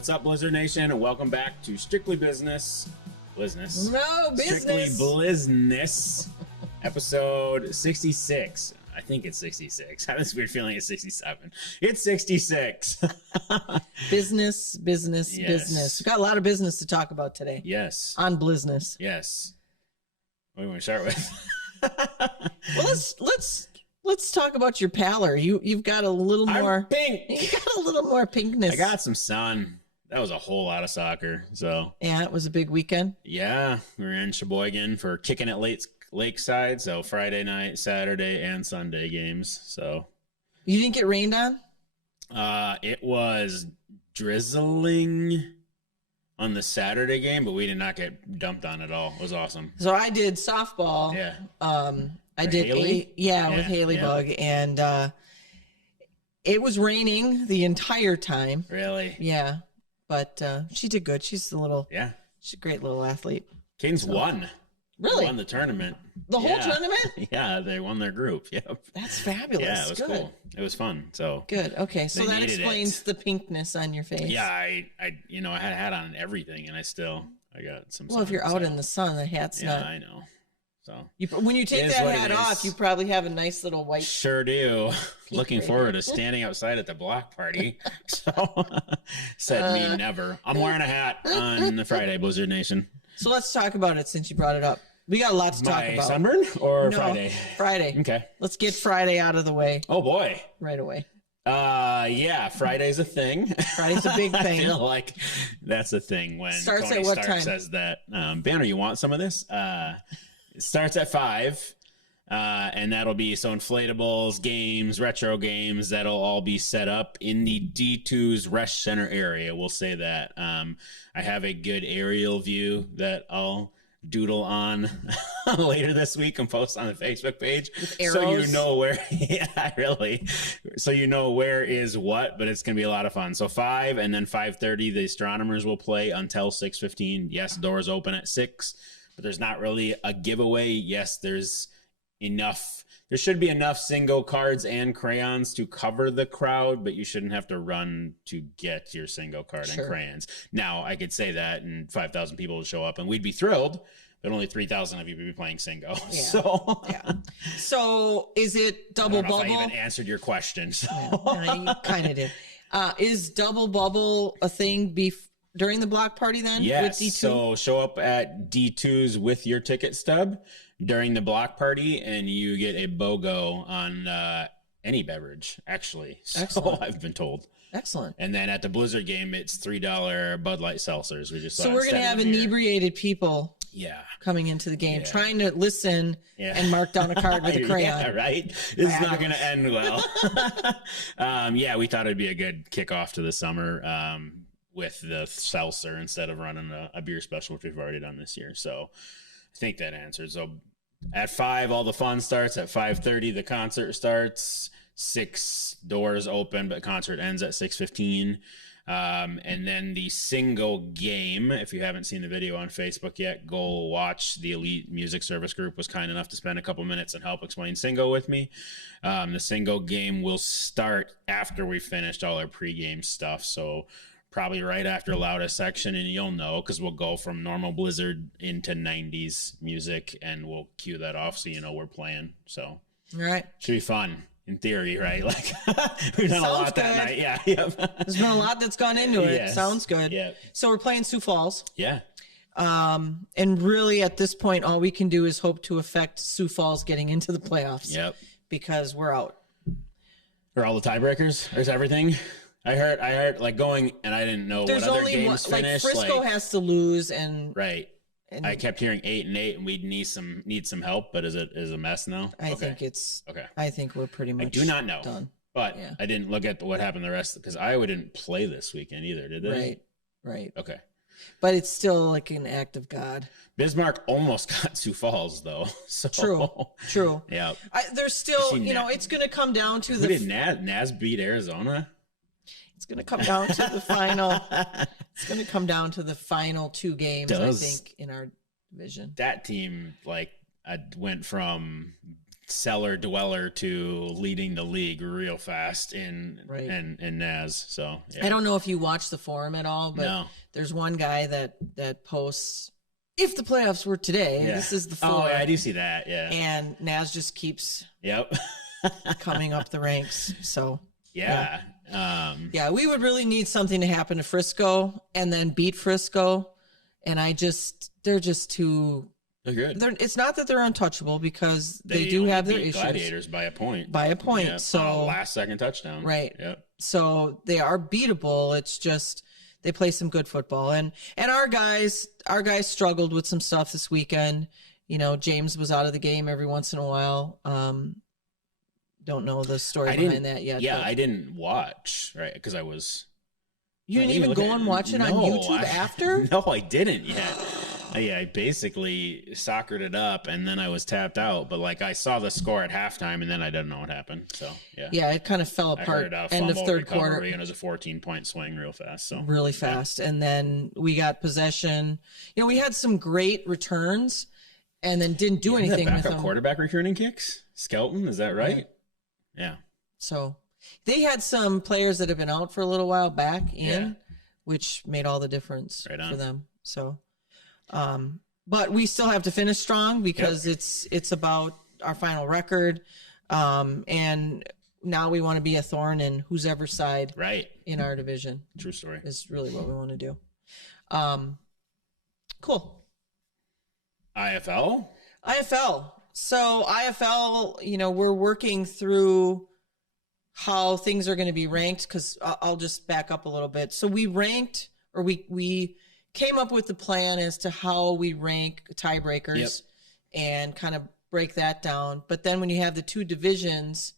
What's up, Blizzard Nation, and welcome back to Strictly Blizzness. No, business. Strictly Blizzness, episode 66. I think it's 66. I have this weird feeling it's 67. It's 66. Business. Yes. We've got a lot of business to talk about today. Yes. On Blizzness. Yes. What do you want to start with? Well, let's talk about your pallor. You've got a little more I'm pink. You got a little more pinkness. I got some sun. That was a whole lot of soccer. So yeah, it was a big weekend. yeah, we were in Sheboygan for Kicking It Lakeside. So Friday night, Saturday, and Sunday games. So You didn't get rained on? it was drizzling on the Saturday game, but we did not get dumped on at all. It was awesome. So I did softball. Yeah. I did Haley? with Haley Bug, and it was raining the entire time. Really? Yeah, but she did good. She's a great little athlete. Canes won. Really? Won the tournament. The whole tournament? Yeah, they won their group. Yep. That's fabulous. Yeah, it was good. Cool. It was fun. So Good. Okay, so They that needed explains the pinkness on your face. yeah, I had a hat on and everything, and I got some. Well, if you're out in the sun, the hat's yeah, not. I know. So When you take It is that what hat it off, is. you probably have a nice little white. sure do. Looking right forward to standing outside at the block party. So said me never. I'm wearing a hat on the Friday, Blizzard Nation. So let's talk about it since you brought it up. We got a lot to talk My about. sunburn or No, Friday? Friday. Okay. Let's get Friday out of the way Oh boy. right away. Yeah, Friday's a thing. Friday's a big I thing. feel like that's a thing when Starts Tony at what Stark time? says that. Banner, you want some of this? It starts at 5. And that'll be so inflatables, games, retro games, that'll all be set up in the D2's Rest Center area. We'll say that. I have a good aerial view that I'll doodle on later this week and post on the Facebook page. So you know where, yeah, really. So you know where is what, but it's going to be a lot of fun. So 5 and then 5:30, the astronomers will play until 6:15. Yes, doors open at 6, but there's not really a giveaway. Yes, there's enough. There should be enough single cards and crayons to cover the crowd, but you shouldn't have to run to get your single card and crayons. Now, I could say that and 5,000 people would show up and we'd be thrilled, but only 3,000 of you would be playing single. Yeah. So, yeah. So is it double I don't know bubble? if I even answered your question. So. Yeah, you kind of did. Is double bubble a thing during the block party then? Yes. With D2? So show up at D2's with your ticket stub during the block party, and you get a BOGO on any beverage, actually. So Excellent. I've been told. Excellent. And then at the Blizzard game, it's $3 Bud Light seltzers. We just So we're going to have inebriated people yeah coming into the game, Yeah. trying to listen Yeah. and mark down a card with a crayon. Yeah, right? This is not going to end well. Yeah, we thought it'd be a good kickoff to the summer with the seltzer instead of running a beer special, which we've already done this year. So I think that answers. So at 5, all the fun starts. At 5:30, the concert starts. 6 doors open, but concert ends at 6:15. And then the single game, if you haven't seen the video on Facebook yet, go watch. The Elite Music Service Group was kind enough to spend a couple minutes and help explain single with me. The single game will start after we finished all our pregame stuff. So probably right after loudest section, and you'll know because we'll go from normal Blizzard into 90s music and we'll cue that off so you know we're playing. So All right. should be fun in theory, right? Like we've done a lot that night. Yeah. Yep. There's been a lot that's gone into it. Yes. Sounds good. Yeah. So we're playing Sioux Falls. Yeah. And really at this point, all we can do is hope to affect Sioux Falls getting into the playoffs. Yep. Because we're out. Are all the tiebreakers? Is everything? I heard like going, and I didn't know There's what other only games one, like finished. Frisco has to lose and right. I kept hearing 8 and 8, and we'd need some help. But is a mess now? I think it's okay. I think we're pretty much. I do not know, done. but Yeah. I didn't look at what happened the rest because Iowa didn't play this weekend either, did they? Right. Okay. But it's still like an act of God. Bismarck almost got Sioux Falls though. So True. Yeah. There's still, it's going to come down to Who did Naz beat Arizona? It's going to come down to the final. It's going to come down to the final 2 games, I think, in our division. That team went from cellar dweller to leading the league real fast in Naz. So yeah. I don't know if you watch the forum at all, but there's one guy that posts, if the playoffs were today, this is the floor. Oh, yeah, I do see that. Yeah. And Naz just keeps Yep. coming up the ranks. So yeah. We would really need something to happen to Frisco and then beat Frisco. And they're just too. They're good. It's not that they're untouchable because they do have their issues. Gladiators by a point. Yep. So last second touchdown. Right. Yep. So they are beatable. It's just they play some good football. And our guys struggled with some stuff this weekend. You know, James was out of the game every once in a while. Don't know the story behind that yet. Yeah, I didn't watch, right? Because I was. You didn't even go and watch it on YouTube after? No, I didn't yet. I basically soccered it up, and then I was tapped out. But like I saw the score at halftime, and then I didn't know what happened. So yeah, it kind of fell apart. End of third quarter, and it was a 14-point swing real fast. So really fast, and then we got possession. You know, we had some great returns, and then didn't do anything with them. Quarterback returning kicks, Skelton, is that right? Yeah. So they had some players that have been out for a little while back which made all the difference for them. So. But we still have to finish strong because it's about our final record. And now we want to be a thorn in who's ever side in our division. True story. Is really what we want to do. Cool. IFL. So IFL, you know, we're working through how things are going to be ranked because I'll just back up a little bit. So we ranked, or we came up with the plan as to how we rank tiebreakers and kind of break that down. But then when you have the two divisions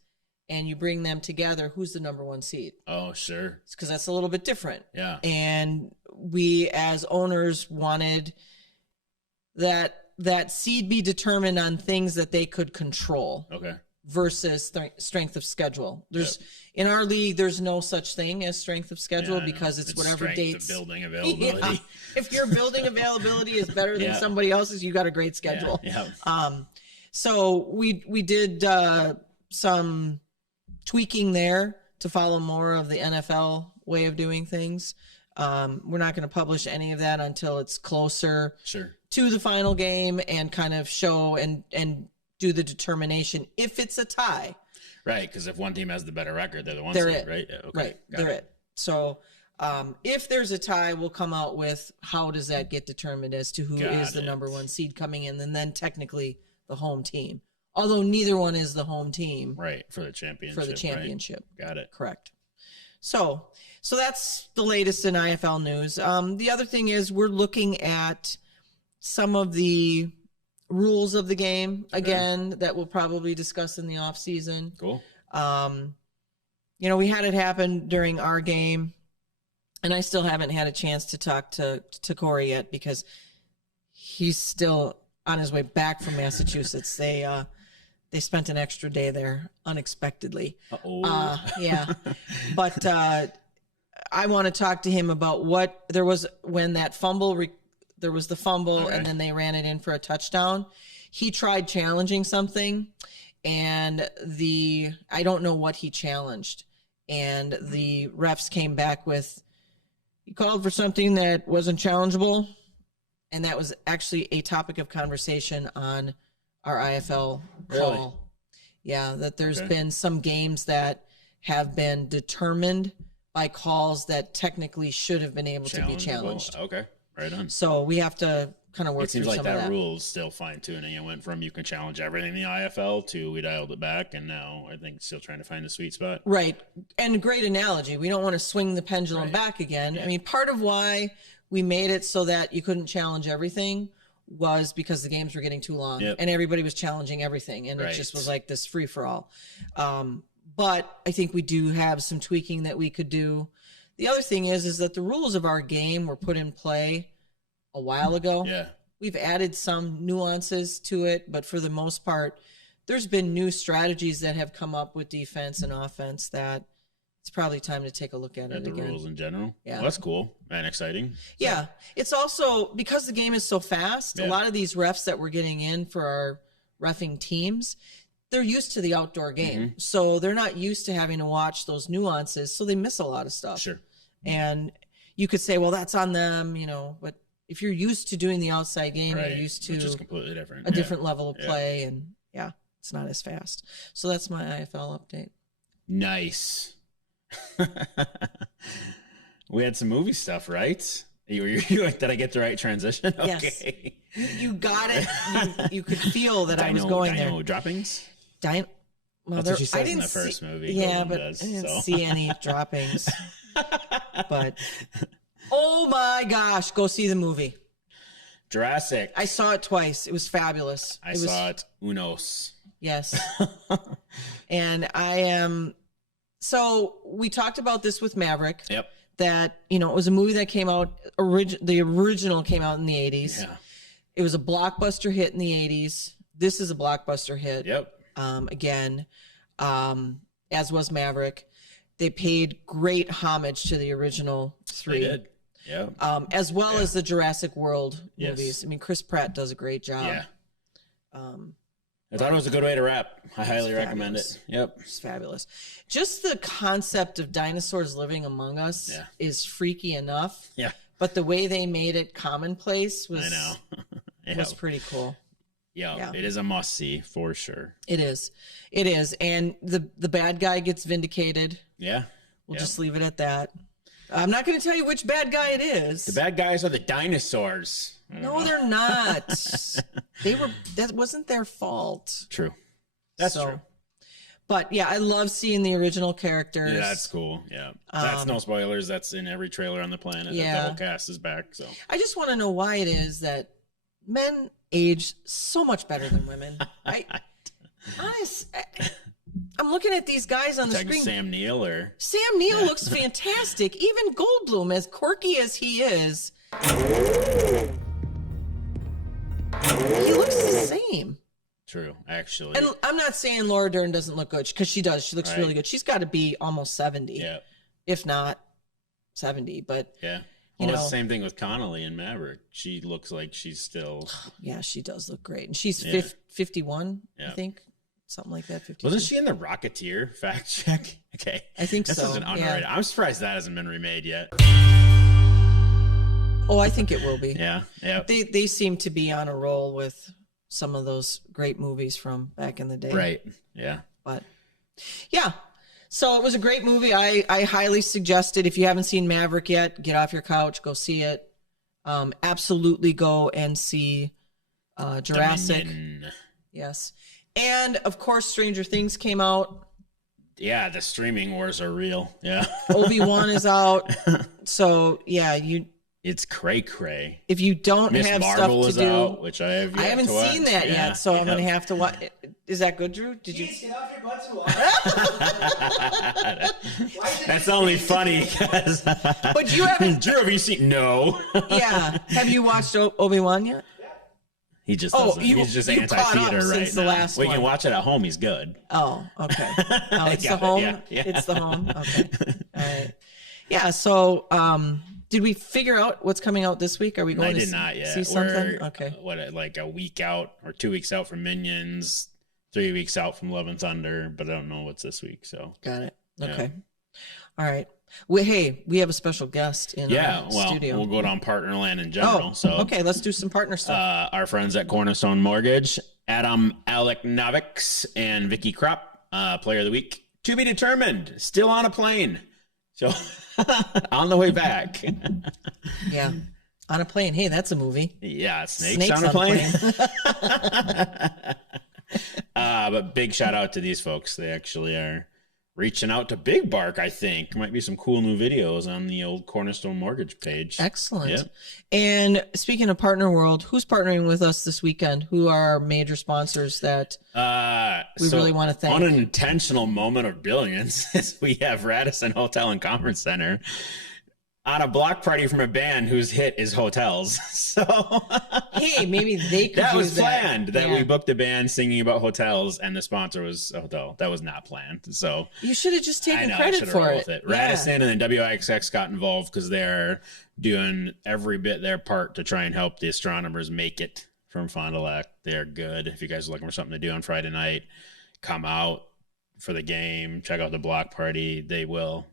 and you bring them together, who's the number one seed? Oh, sure. Because that's a little bit different. Yeah. And we as owners wanted that seed be determined on things that they could control. Okay. Versus strength of schedule. In our league, there's no such thing as strength of schedule because it's whatever dates. Building availability. If your building availability is better than somebody else's, you got a great schedule. So we did some tweaking there to follow more of the NFL way of doing things. We're not going to publish any of that until it's closer to the final game and kind of show and do the determination if it's a tie. Right, because if one team has the better record, they're the one seed, right? Yeah, okay. Right, they're it. So if there's a tie, we'll come out with how does that get determined as to who is the number one seed coming in, and then technically the home team. Although neither one is the home team. Right, for the championship. Right? Got it. Correct. So that's the latest in IFL news. The other thing is we're looking at some of the rules of the game again that we'll probably discuss in the off season. Cool. You know, we had it happen during our game, and I still haven't had a chance to talk to Corey yet because he's still on his way back from Massachusetts. They spent an extra day there unexpectedly. But I want to talk to him about what there was when that fumble. There was the fumble, and then they ran it in for a touchdown. He tried challenging something, and I don't know what he challenged. And the refs came back with, he called for something that wasn't challengeable. And that was actually a topic of conversation on our IFL call. Really? Yeah, that there's been some games that have been determined by calls that technically should have been able to be challenged. Okay. Right on. So we have to kind of work through some of that. It seems like that rule is still fine-tuning. It went from you can challenge everything in the IFL to we dialed it back, and now I think still trying to find the sweet spot. Right. And great analogy. We don't want to swing the pendulum back again. Yeah. I mean, part of why we made it so that you couldn't challenge everything was because the games were getting too long and everybody was challenging everything, and it just was like this free-for-all. But I think we do have some tweaking that we could do. The other thing is that the rules of our game were put in play a while ago. Yeah. We've added some nuances to it, but for the most part, there's been new strategies that have come up with defense and offense that it's probably time to take a look at it again. The rules in general? Yeah. Well, that's cool and exciting. Yeah. It's also, because the game is so fast, a lot of these refs that we're getting in for our reffing teams, they're used to the outdoor game. So they're not used to having to watch those nuances. So they miss a lot of stuff. Sure. And you could say, well, that's on them, you know, but if you're used to doing the outside game, you're used to which is completely different. A different level of play. And it's not as fast. So that's my IFL update. Nice. We had some movie stuff, right? You did I get the right transition? Okay. Yes. You got it. You could feel that I was going there. Dino droppings? Well, that's what she says in the first movie. Yeah, but I didn't see any droppings. But, oh my gosh, go see the movie. Jurassic. I saw it twice. It was fabulous. I saw it unos. Yes. And I am... So we talked about this with Maverick. Yep. That, you know, it was a movie that came out, the original came out in the 80s. Yeah. It was a blockbuster hit in the 80s. This is a blockbuster hit. Yep. Again, as was Maverick. They paid great homage to the original three. They did. Yeah. As well as the Jurassic World movies. I mean, Chris Pratt does a great job. Yeah. I thought it was a good way to wrap. I highly recommend it. Yep. It's fabulous. Just the concept of dinosaurs living among us is freaky enough. Yeah. But the way they made it commonplace was, I know. was pretty cool. Yeah. It is a must see for sure. It is. It is. And the bad guy gets vindicated. Yeah. We'll just leave it at that. I'm not going to tell you which bad guy it is. The bad guys are the dinosaurs. No, they're not. That wasn't their fault. True. That's true. But yeah, I love seeing the original characters. Yeah, that's cool. Yeah. That's no spoilers. That's in every trailer on the planet. Yeah. The whole cast is back. So I just want to know why it is that men age so much better than women. I'm looking at these guys on the screen. Sam Neill looks fantastic. Even Goldblum, as quirky as he is, he looks the same. True, actually. And I'm not saying Laura Dern doesn't look good, because she does. She looks really good. She's got to be almost 70, if not 70. But you know, it's the same thing with Connolly in Maverick. She looks like she's still. Yeah, she does look great, and she's 51, I think. Something like that. 52. Wasn't she in the Rocketeer? Fact check. Okay, I think so. This is an underrated. I'm surprised that hasn't been remade yet. Oh, I think it will be. Yeah. They seem to be on a roll with some of those great movies from back in the day. Right. Yeah. But yeah. So it was a great movie. I highly suggest it. If you haven't seen Maverick yet, get off your couch, go see it. Absolutely go and see Jurassic. Dominion. Yes. And of course, Stranger Things came out. Yeah, the streaming wars are real. Yeah. Obi-Wan is out. So yeah, it's cray. If you don't Miss have Marvel stuff to do, out, which I haven't seen that yet, so I'm gonna have to watch. Is that good, Drew? Did you? Get off your butts and watch. That's only funny because. But you haven't. Drew, have you seen? No. Yeah. Have you watched Obi-Wan yet? He just doesn't. He's just anti-theater right since the now. last We one. can watch it at home. He's good. Oh, okay. Oh, it's the Got it, home. yeah. It's the home. Okay. All right. Yeah. So, did we figure out what's coming out this week? Are we going I to did not yet. see something? We're, Okay. Like a week out or 2 weeks out from Minions, 3 weeks out from Love and Thunder, but I don't know what's this week. So Got it. Yeah. Okay. All right. We have a special guest in our studio. We'll go down partner land in general. So okay, let's do some partner stuff. Our friends at Cornerstone Mortgage, Adam Aleknovics and Vicky Kropp, player of the week. To be determined. Still on a plane. So on the way back. Yeah. On a plane. Hey, that's a movie. Yeah, snakes on a plane. But big shout out to these folks. They actually are reaching out to Big Bark, I think. Might be some cool new videos on the old Cornerstone Mortgage page. Excellent. Yep. And speaking of Partner World, who's partnering with us this weekend? Who are our major sponsors that we really want to thank? Unintentional moment of brilliance is we have Radisson Hotel and Conference Center on a block party from a band whose hit is hotels. So hey, maybe they could that use was planned. That Yeah. we booked a band singing about hotels, and the sponsor was a hotel. That was not planned. So You should have just I taken know I credit should have for rolled it. with it. Yeah. Radisson and then WIXX got involved because they're doing every bit their part to try and help the astronomers make it from Fond du Lac. They're good. If you guys are looking for something to do on Friday night, come out for the game, check out the block party. They will,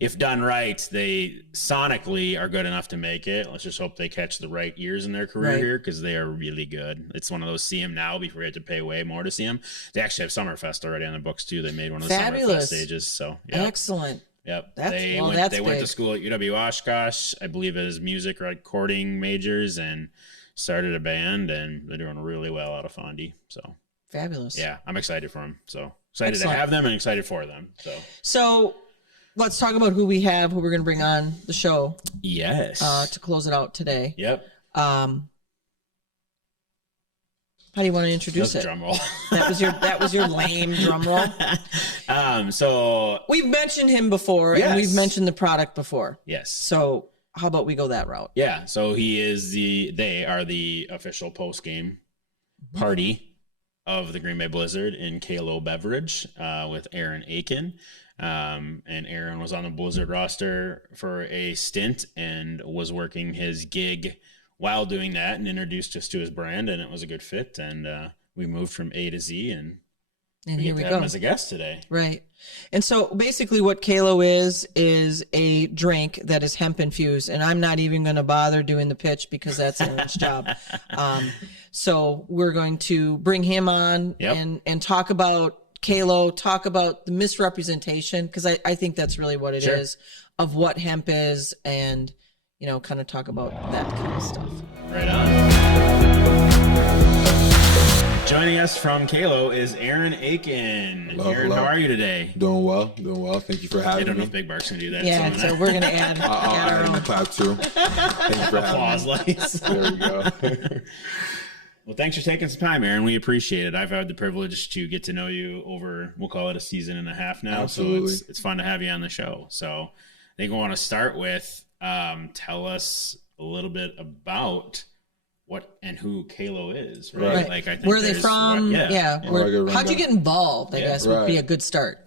if done right, they sonically are good enough to make it. Let's just hope they catch the right years in their career here, because they are really good. It's one of those see them now before you have to pay way more to see them. They actually have Summerfest already on the books too. They made one of the Summerfest stages. So excellent. Yep. They went to school at UW Oshkosh, I believe, as music recording majors, and started a band, and they're doing really well out of Fondy. So fabulous. Yeah, I'm excited for them. So excited to have them and excited for them. So let's talk about who we have, who we're going to bring on the show. Yes. To close it out today. Yep. How do you want to introduce it? Drum roll. that was your lame drum roll. So we've mentioned him before, and we've mentioned the product before. Yes. So how about we go that route? Yeah. So they are the official post game party of the Green Bay Blizzard in Kalo beverage with Aaron Aiken. And Aaron was on the Blizzard roster for a stint and was working his gig while doing that, and introduced us to his brand, and it was a good fit. And we moved from A to Z, and here we go. Him as a guest today. Right. And so basically what Kalo is a drink that is hemp infused, and I'm not even going to bother doing the pitch because that's Aaron's job. So we're going to bring him on and talk about Kalo, talk about the misrepresentation, because I think that's really what it is, of what hemp is, and kind of talk about that kind of stuff. Right on. Joining us from Kalo is Aaron Aiken. Hello, Aaron, how are you today? Doing well. Thank you for having me. I don't know if Big Bark's going to do that. Yeah, so we're going to add our own clap too. Thank you for applause lights. There we go. Well, thanks for taking some time, Aaron. We appreciate it. I've had the privilege to get to know you over, we'll call it a season and a half now. Absolutely. So it's fun to have you on the show. So I think we want to start with tell us a little bit about what and who Kalo is, right? Like, I think where are they from? How'd you get involved? I guess would be a good start.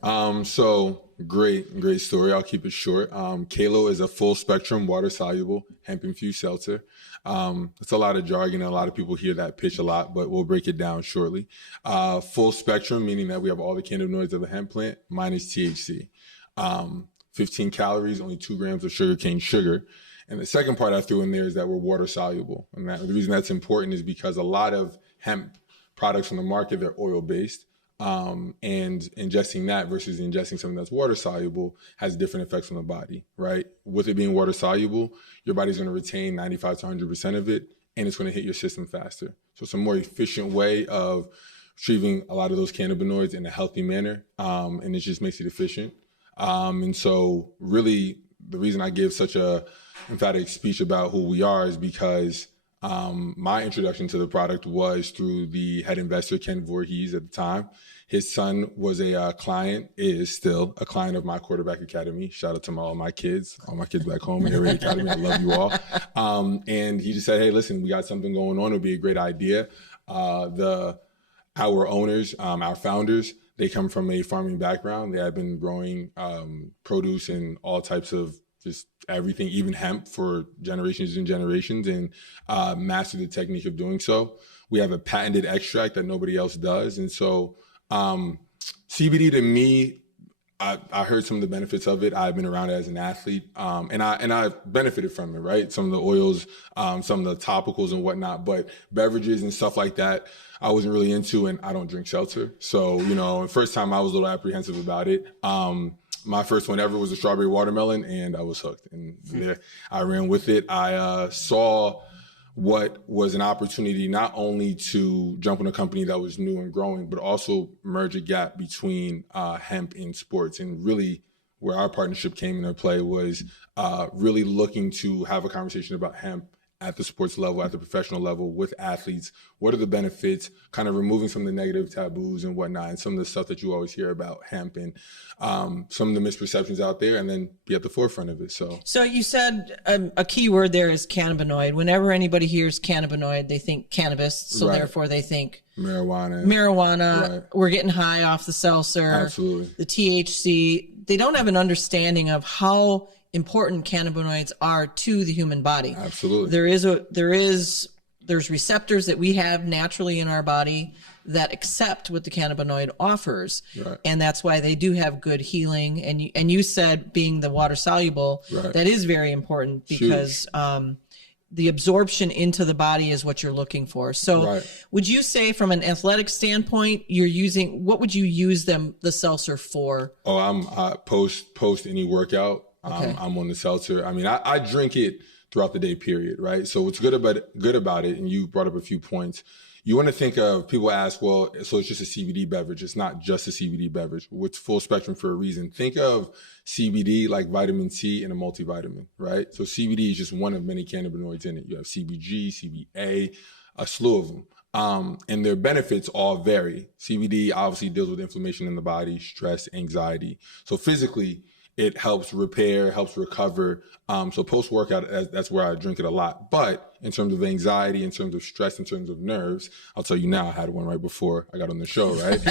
So great story. I'll keep it short. Kalo is a full spectrum water soluble hemp infused seltzer. It's a lot of jargon, and a lot of people hear that pitch a lot, but we'll break it down shortly. Full spectrum, meaning that we have all the cannabinoids of the hemp plant minus THC. 15 calories, only 2 grams of sugarcane sugar. And the second part I threw in there is that we're water soluble. And the reason that's important is because a lot of hemp products on the market, they're oil based. And ingesting that versus ingesting something that's water soluble has different effects on the body, right? With it being water soluble, your body's going to retain 95 to 100% of it, and it's going to hit your system faster. So it's a more efficient way of retrieving a lot of those cannabinoids in a healthy manner, and it just makes it efficient. And so really the reason I give such a emphatic speech about who we are is because my introduction to the product was through the head investor, Ken Voorhees, at the time. His son was a client, is still a client of my quarterback academy. Shout out to all my kids back home in Air Raid Academy. I love you all. And he just said, hey, listen, we got something going on. It'll be a great idea. Our owners, our founders, they come from a farming background. They have been growing produce and all types of just everything, even hemp, for generations and generations, and mastered the technique of doing so. We have a patented extract that nobody else does. And so CBD to me, I heard some of the benefits of it. I've been around it as an athlete, and I've benefited from it, right? Some of the oils, some of the topicals and whatnot, but beverages and stuff like that, I wasn't really into, and I don't drink seltzer. So, the first time I was a little apprehensive about it. My first one ever was a strawberry watermelon, and I was hooked. And there, I ran with it. I saw what was an opportunity not only to jump on a company that was new and growing, but also merge a gap between hemp and sports. And really where our partnership came into play was really looking to have a conversation about hemp at the sports level, at the professional level, with athletes. What are the benefits, kind of removing some of the negative taboos and whatnot, and some of the stuff that you always hear about hemp, and some of the misperceptions out there, and then be at the forefront of it. So you said a key word there is cannabinoid. Whenever anybody hears cannabinoid, they think cannabis. So therefore they think marijuana. Right. We're getting high off the seltzer. Absolutely. The THC. They don't have an understanding of how important cannabinoids are to the human body. Absolutely. There's receptors that we have naturally in our body that accept what the cannabinoid offers. Right. And that's why they do have good healing. And you said being the water soluble, Right. that is very important because the absorption into the body is what you're looking for. So would you say from an athletic standpoint, what would you use the seltzer for? Oh, I'm post any workout. Okay. I'm on the seltzer. I mean, I drink it throughout the day, period. Right. So what's good about it, and you brought up a few points. You want to think of, people ask, well, so it's just a CBD beverage. It's not just a CBD beverage. It's full spectrum for a reason. Think of CBD like vitamin C and a multivitamin, right? So CBD is just one of many cannabinoids in it. You have CBG, CBA, a slew of them. And their benefits all vary. CBD obviously deals with inflammation in the body, stress, anxiety. So physically, it helps repair, helps recover. So post-workout, that's where I drink it a lot. But in terms of anxiety, in terms of stress, in terms of nerves, I'll tell you now, I had one right before I got on the show, right?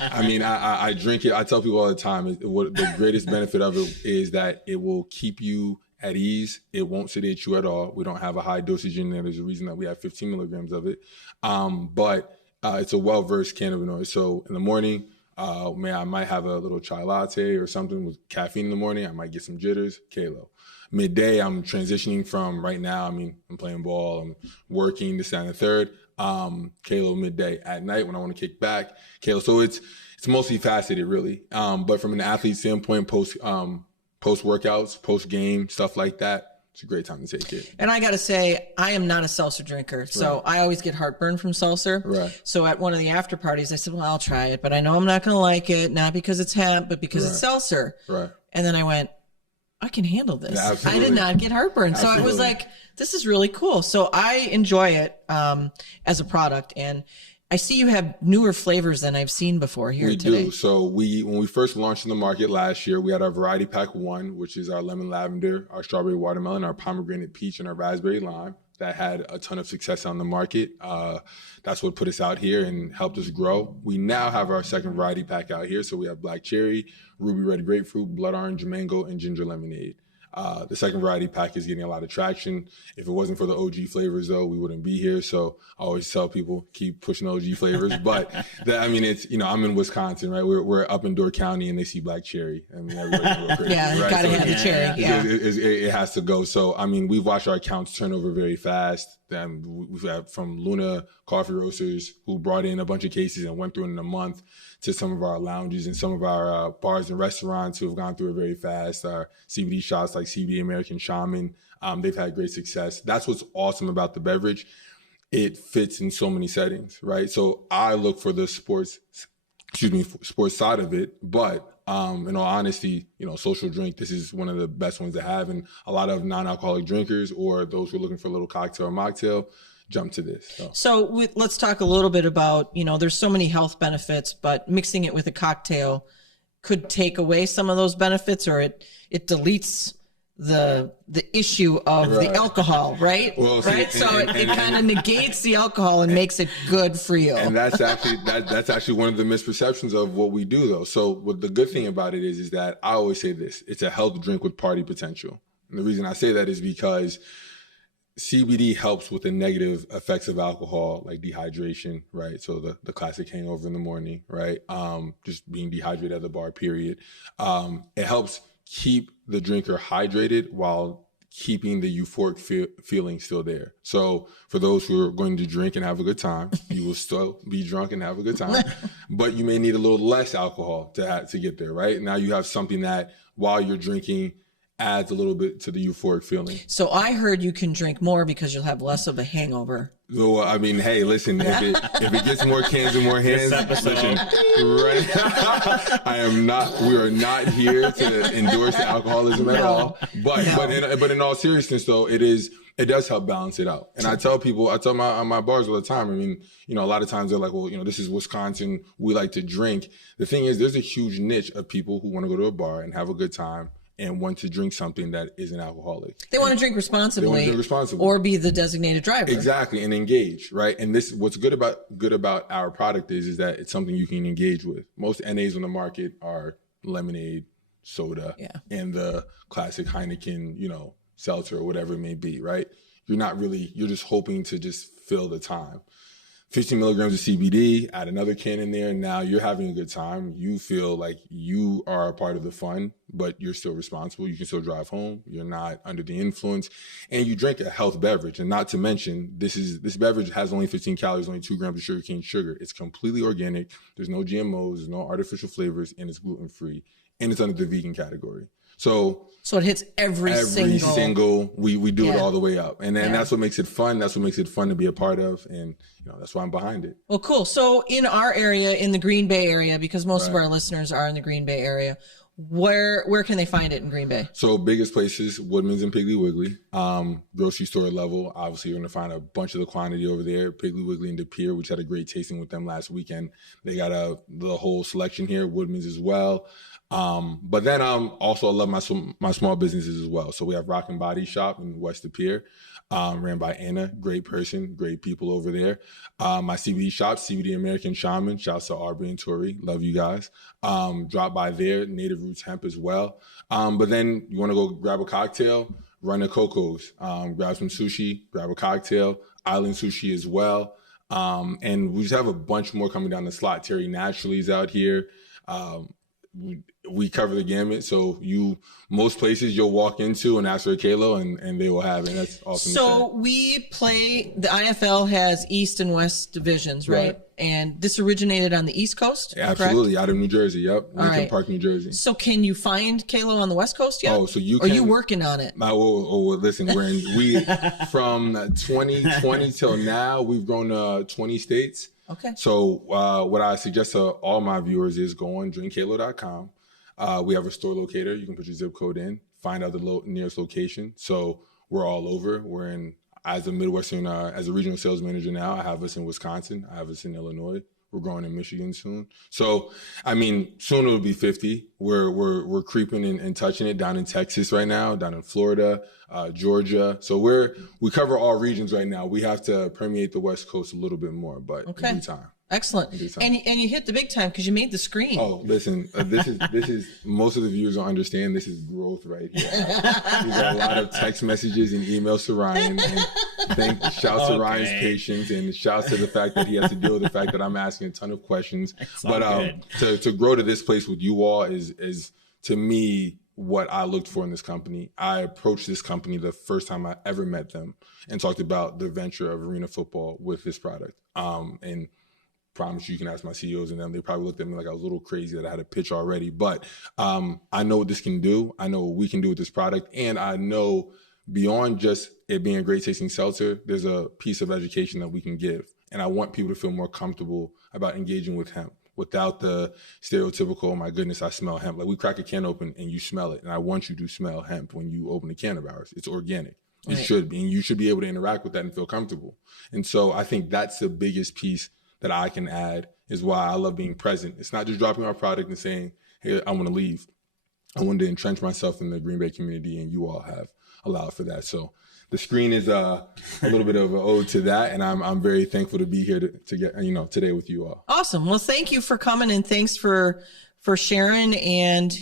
I mean, I drink it. I tell people all the time, the greatest benefit of it is that it will keep you at ease. It won't sedate you at all. We don't have a high dosage in there. There's a reason that we have 15 milligrams of it. But it's a well-versed cannabinoid. So in the morning, I might have a little chai latte or something with caffeine in the morning. I might get some jitters, Kalo. Midday, I'm transitioning from right now. I mean, I'm playing ball, I'm working, this, that, and the third. Kalo midday. At night, when I want to kick back, Kalo. So it's multifaceted, really. But from an athlete standpoint, post workouts, post game, stuff like that, it's a great time to take it. And I got to say, I am not a seltzer drinker. So I always get heartburn from seltzer. Right. So at one of the after parties, I said, well, I'll try it, but I know I'm not going to like it. Not because it's hemp, but because it's seltzer. Right. And then I went, I can handle this. Yeah, I did not get heartburn. So I was like, this is really cool. So I enjoy it as a product. And I see you have newer flavors than I've seen before here today. We do. So when we first launched in the market last year, we had our variety pack 1, which is our lemon lavender, our strawberry watermelon, our pomegranate peach, and our raspberry lime. That had a ton of success on the market. That's what put us out here and helped us grow. We now have our second variety pack out here. So we have black cherry, ruby red grapefruit, blood orange mango, and ginger lemonade. The second variety pack is getting a lot of traction. If it wasn't for the OG flavors, though, we wouldn't be here. So I always tell people, keep pushing OG flavors. But it's, I'm in Wisconsin, right? We're up in Door County, and they see black cherry. I mean, everybody's real crazy. Yeah, right? gotta have the cherry. Yeah, it has to go. So I mean, we've watched our accounts turn over very fast. We've had from Luna coffee roasters who brought in a bunch of cases and went through it in a month, to some of our lounges and some of our bars and restaurants who have gone through it very fast. Our CBD shots like CBD American Shaman, they've had great success. That's what's awesome about the beverage. It fits in so many settings, right? So I look for the sports side of it, but in all honesty, social drink, this is one of the best ones to have. And a lot of non-alcoholic drinkers or those who are looking for a little cocktail or mocktail jump to this. So let's talk a little bit about, there's so many health benefits, but mixing it with a cocktail could take away some of those benefits, or it deletes the issue of the alcohol, right? Well, right. So it kind of negates the alcohol and makes it good for you. And that's actually one of the misperceptions of what we do, though. So what the good thing about it is that I always say this: it's a health drink with party potential. And the reason I say that is because CBD helps with the negative effects of alcohol, like dehydration, right? So the classic hangover in the morning, right? Just being dehydrated at the bar, period. It helps keep the drinker hydrated while keeping the euphoric feeling still there. So for those who are going to drink and have a good time, you will still be drunk and have a good time, but you may need a little less alcohol to get there, right? Now you have something that while you're drinking adds a little bit to the euphoric feeling. So I heard you can drink more because you'll have less of a hangover. So, I mean, hey, listen, if it gets more cans and more hands, listen, right? We are not here to endorse alcoholism at all. But in all seriousness, though, it does help balance it out. And I tell my bars all the time, I mean, a lot of times they're like, well, this is Wisconsin, we like to drink. The thing is, there's a huge niche of people who want to go to a bar and have a good time and want to drink something that isn't alcoholic. They want to drink responsibly. Or be the designated driver. Exactly, and engage, right? And this, what's good about our product is that it's something you can engage with. Most NAs on the market are lemonade, soda, and the classic Heineken, seltzer or whatever it may be, right? You're just hoping to just fill the time. 15 milligrams of CBD, add another can in there. Now you're having a good time. You feel like you are a part of the fun, but you're still responsible. You can still drive home. You're not under the influence, and you drink a health beverage. And not to mention, this beverage has only 15 calories, only 2 grams of sugarcane sugar. It's completely organic. There's no GMOs, there's no artificial flavors, and it's gluten-free, and it's under the vegan category. So it hits every single we do it all the way up. And then that's what makes it fun. That's what makes it fun to be a part of. And that's why I'm behind it. Well, cool. So in our area, in the Green Bay area, because most of our listeners are in the Green Bay area, where can they find it in Green Bay? So biggest places, Woodman's and Piggly Wiggly. Grocery store level, obviously you're going to find a bunch of the quantity over there. Piggly Wiggly and De Pere, which had a great tasting with them last weekend. They got the whole selection here. Woodman's as well. But then also I love my small businesses as well. So we have Rock and Body Shop in West De Pere, ran by Anna, great person, great people over there. My CBD shop, CBD American Shaman, shouts to Aubrey and Tori, love you guys. Drop by there, Native Roots Hemp as well. But then you want to go grab a cocktail, run to Coco's, grab some sushi, grab a cocktail, Island Sushi as well. And we just have a bunch more coming down the slot. Terry Naturally's out here. We cover the gamut. So most places you'll walk into and ask for a Kalo and they will have it. That's awesome. So we play, the IFL has East and West divisions, right? And this originated on the East Coast? Yeah, absolutely. Out of New Jersey. Yep. Lincoln Park, New Jersey. So can you find Kalo on the West Coast yet? Oh, so you can. Are you working on it? Listen, from 2020 till now, we've grown to 20 states. Okay. So what I suggest to all my viewers is go on drinkkalo.com. We have a store locator. You can put your zip code in, find out the nearest location. So we're all over. We're in, as a Midwestern, as a regional sales manager now, I have us in Wisconsin. I have us in Illinois. We're going in Michigan soon. So, I mean, soon it'll be 50. We're creeping and touching it down in Texas right now, down in Florida, Georgia. So we cover all regions right now. We have to permeate the West Coast a little bit more, but in due time. Excellent. And you hit the big time because you made the screen. Oh, listen, this is most of the viewers don't understand. This is growth right here. We got a lot of text messages and emails to Ryan. And shouts to Ryan's patience and shouts to the fact that he has to deal with the fact that I'm asking a ton of questions. But to grow to this place with you all is to me what I looked for in this company. I approached this company the first time I ever met them and talked about the venture of arena football with this product. And promise you can ask my CEOs and them. They probably looked at me like I was a little crazy that I had a pitch already. But I know what this can do. I know what we can do with this product. And I know beyond just it being a great tasting seltzer, there's a piece of education that we can give. And I want people to feel more comfortable about engaging with hemp without the stereotypical, oh my goodness, I smell hemp. Like we crack a can open and you smell it. And I want you to smell hemp when you open a can of ours. It's organic. It should be. And you should be able to interact with that and feel comfortable. And so I think that's the biggest piece that I can add is why I love being present. It's not just dropping our product and saying, hey, I want to leave. I wanted to entrench myself in the Green Bay community, and you all have allowed for that. So the screen is a little bit of an ode to that, and I'm very thankful to be here to get today with you all. Awesome. Well, thank you for coming, and thanks for sharing. And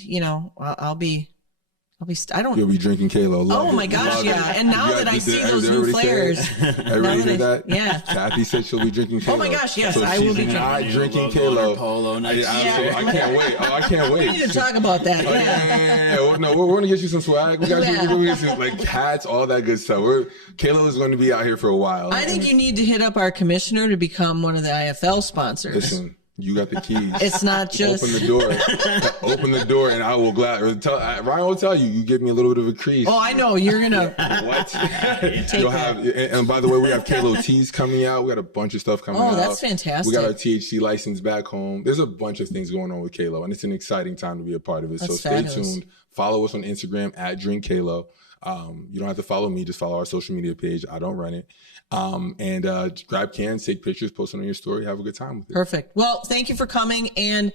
You'll be drinking Kalo. Oh my gosh, yeah. And now that I see those new flares. Everybody heard that? Yeah. Kathy said she'll be drinking Kalo. Oh my gosh, yes. So I will be not drinking Kalo. Polo next I can't wait. Oh, I can't wait. We need to talk about that. Yeah. No, we're going to get you some swag. We got you some like hats, all that good stuff. Kalo is going to be out here for a while. I think you need to hit up our commissioner to become one of the IFL sponsors. Listen. You got the keys. It's not just open the door, and I will Ryan will tell you. You give me a little bit of a crease. Oh, I know you're gonna what? You'll have, and by the way, we have Kalo teas coming out. We got a bunch of stuff coming out. Oh, that's fantastic. We got our THC license back home. There's a bunch of things going on with Kalo, and it's an exciting time to be a part of it. That's so stay tuned. Follow us on Instagram at Drink Kalo. You don't have to follow me. Just follow our social media page. I don't run it. And grab cans, take pictures, post it on your story. Have a good time with it. Perfect. Well, thank you for coming and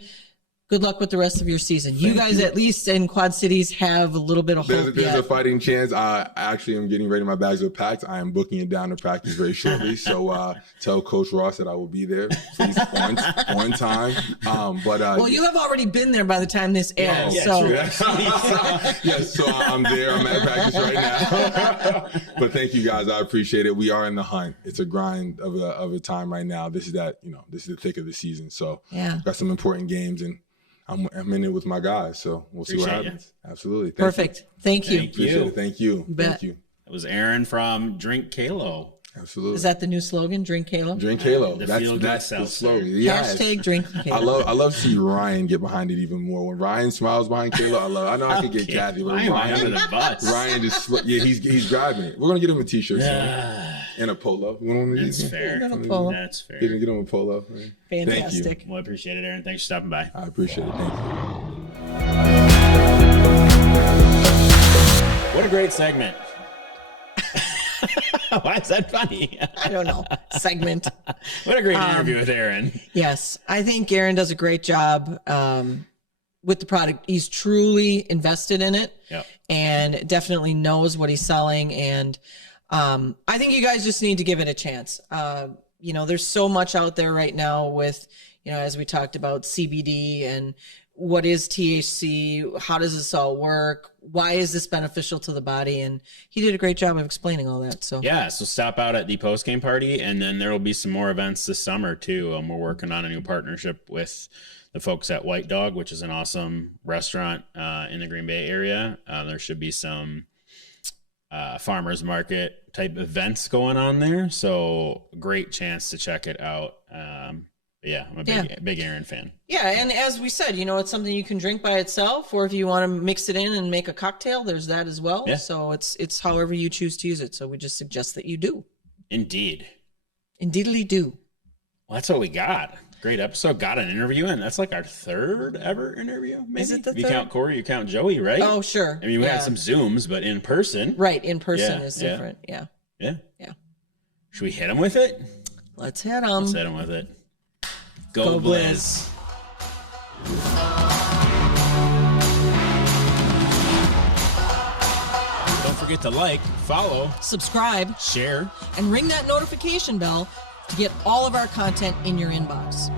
Good luck with the rest of your season. You guys, at least in Quad Cities, have a little bit of hope. There's a fighting chance. I actually am getting ready. My bags are packed. I am booking it down to practice very shortly. So tell Coach Ross that I will be there, please, on time. Well, you have already been there by the time this airs. Yes, so I'm there. I'm at practice right now. But thank you guys. I appreciate it. We are in the hunt. It's a grind of a time right now. This is the thick of the season. So got some important games, and I'm in it with my guys, so we'll see what happens. Absolutely. Perfect. Thank you. Appreciate it. Thank you. Thank you. That was Aaron from Drink Kalo. Absolutely. Is that the new slogan? Drink Kalo? Drink Kalo. That's the slogan. Yes. Hashtag Drink Kalo. I love to see Ryan get behind it even more. When Ryan smiles behind Kalo, I know I could get Kathy, but Ryan under the bus. Ryan just he's driving it. We're gonna get him a t-shirt soon. And a polo. That's fair. That's fair. Get him a polo. Fantastic. Thank you. Well, I appreciate it, Aaron. Thanks for stopping by. I appreciate it. Thank you. What a great segment. Why is that funny? I don't know. Segment. What a great interview with Aaron. Yes. I think Aaron does a great job with the product. He's truly invested in it and definitely knows what he's selling. And I think you guys just need to give it a chance. There's so much out there right now with, as we talked about CBD and what is THC, how does this all work? Why is this beneficial to the body? And he did a great job of explaining all that. So stop out at the post-game party, and then there will be some more events this summer too. We're working on a new partnership with the folks at White Dog, which is an awesome restaurant in the Green Bay area. There should be some farmers market type events going on there, so great chance to check it out. I'm a big Aaron fan. Yeah, and as we said, it's something you can drink by itself, or if you want to mix it in and make a cocktail, there's that as well. Yeah. So it's however you choose to use it. So we just suggest that you do. Indeedly do. Well, that's what we got. Great episode. Got an interview in. That's like our third ever interview. Maybe. Is it the third? You count Corey, you count Joey, right? Oh, sure. I mean, we had some Zooms, but in person. Right, in person is different. Yeah. Should we hit him with it? Let's hit him. With it. Go Blizz. Don't forget to like, follow, subscribe, share, and ring that notification bell to get all of our content in your inbox.